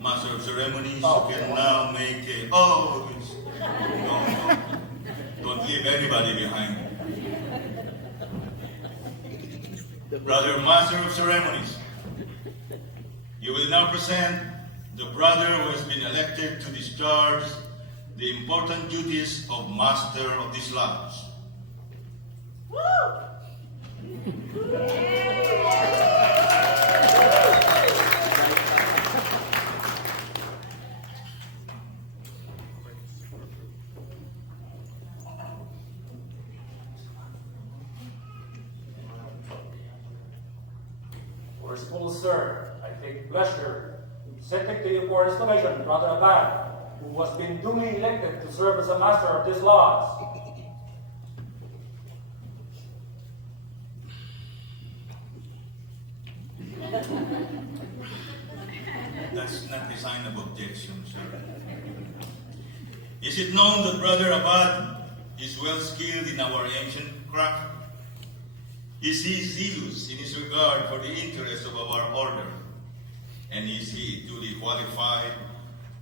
Master of Ceremonies, you can now make a... Oh, no. Don't leave anybody behind. Brother Master of Ceremonies, you will now present the brother who has been elected to discharge the important duties of Master of this lodge. Worshipful Sir, I take pleasure in presenting to you for installation Brother Abad, who has been duly elected to serve as a master of this lodge. That's not the sign of objection, sir. Is it known that Brother Abad is well skilled in our ancient craft? Is he zealous in his regard for the interests of our order? And is he duly qualified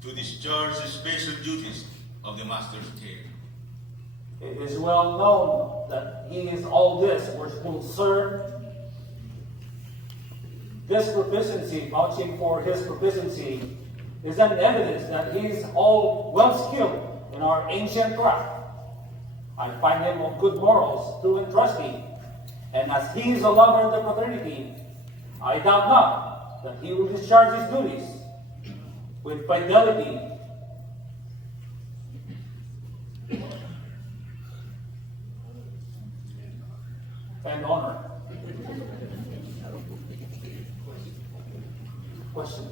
to discharge the special duties of the Master's care? It is well known that he is all this, Worshipful Sir. This proficiency, vouching for his proficiency, is an evidence that he is all well skilled in our ancient craft. I find him of good morals, true and trusty, and as he is a lover of the fraternity, I doubt not that he will discharge his duties with fidelity and honor. Question.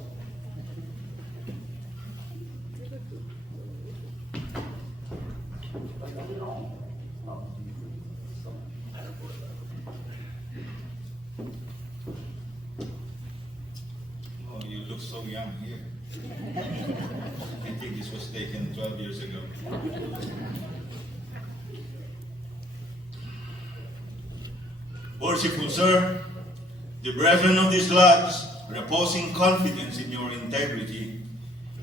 Oh, you look so young here. I think this was taken 12 years ago. Worshipful Sir, the brethren of this lodge, reposing confidence in your integrity,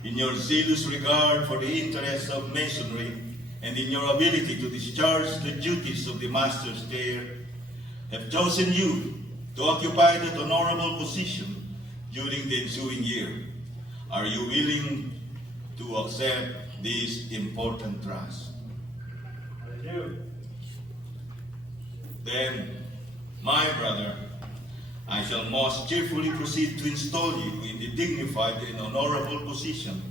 in your zealous regard for the interests of Masonry, and in your ability to discharge the duties of the Master's care, have chosen you to occupy that honorable position during the ensuing year. Are you willing to accept this important trust? I do. Then, my brother, I shall most cheerfully proceed to install you in the dignified and honorable position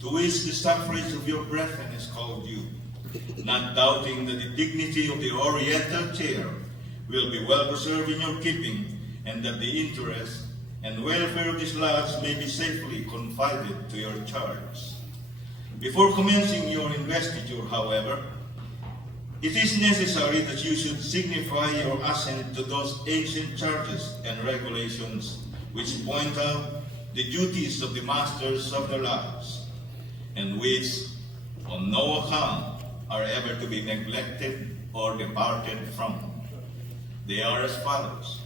to which the suffrage of your brethren has called you, not doubting that the dignity of the Oriental chair will be well preserved in your keeping, and that the interest and welfare of this lodge may be safely confided to your charge. Before commencing your investiture, however, it is necessary that you should signify your assent to those ancient charges and regulations which point out the duties of the masters of the lodge, and which, on no account, are ever to be neglected or departed from. They are as follows.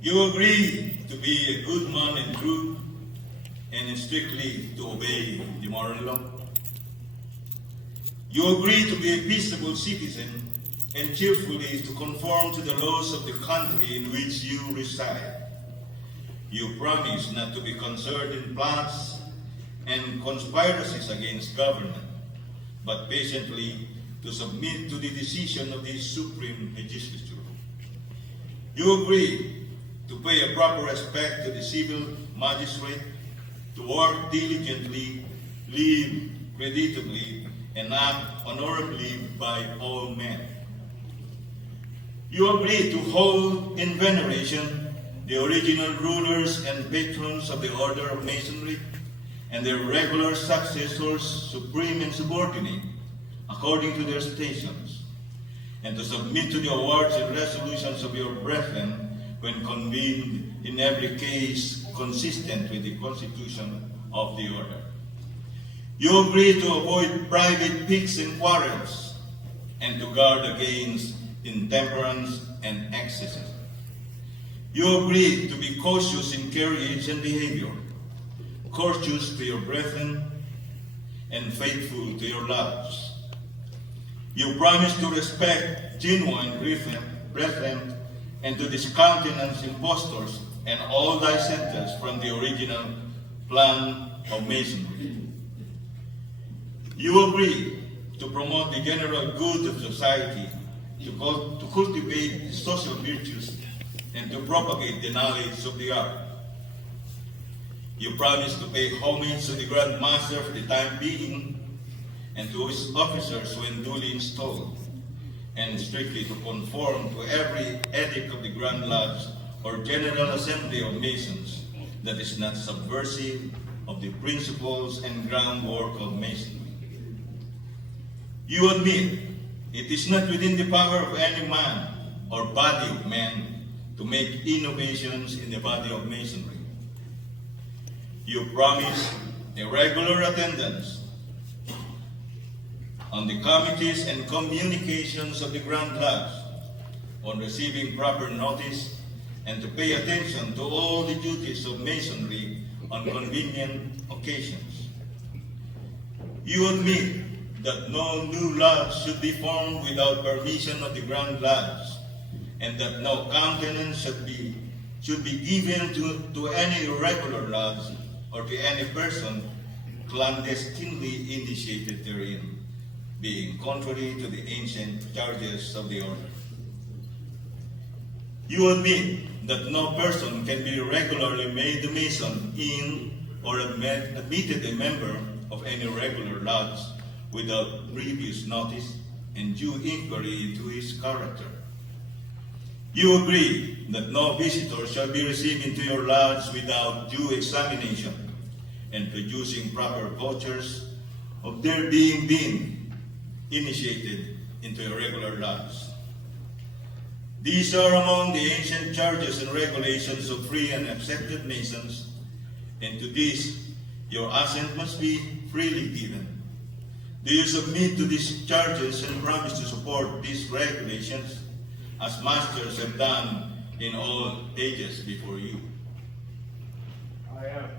You agree to be a good man in truth and strictly to obey the moral law. You agree to be a peaceable citizen and cheerfully to conform to the laws of the country in which you reside. You promise not to be concerned in plots and conspiracies against government, but patiently to submit to the decision of the Supreme Legislature. You agree to pay a proper respect to the civil magistrate, to work diligently, live creditably, and act honorably by all men. You agree to hold in veneration the original rulers and patrons of the Order of Masonry and their regular successors, supreme and subordinate, according to their stations, and to submit to the awards and resolutions of your brethren when convened in every case consistent with the Constitution of the Order. You agree to avoid private piques and quarrels, and to guard against intemperance and excesses. You agree to be cautious in carriage and behavior, courteous to your brethren, and faithful to your loves. You promise to respect genuine brethren and to discountenance impostors and all dissenters from the original plan of Masonry. You agree to promote the general good of society, to cultivate the social virtues, and to propagate the knowledge of the art. You promise to pay homage to the Grand Master for the time being and to his officers when duly installed, and strictly to conform to every edict of the Grand Lodge or General Assembly of Masons that is not subversive of the principles and groundwork of Masonry. You admit it is not within the power of any man or body of men to make innovations in the body of Masonry. You promise a regular attendance on the committees and communications of the Grand Lodge, on receiving proper notice, and to pay attention to all the duties of Masonry on convenient occasions. You admit that no new lodge should be formed without permission of the Grand Lodge, and that no countenance should be given to any irregular lodge or to any person clandestinely initiated therein, being contrary to the ancient charges of the order. You admit that no person can be regularly made a Mason in or admitted a member of any regular lodge without previous notice and due inquiry into his character. You agree that no visitor shall be received into your lodge without due examination and producing proper vouchers of their being initiated into a regular lodge. These are among the ancient charges and regulations of free and accepted Masons, and to this your assent must be freely given. Do you submit to these charges and promise to support these regulations as masters have done in all ages before you? I am.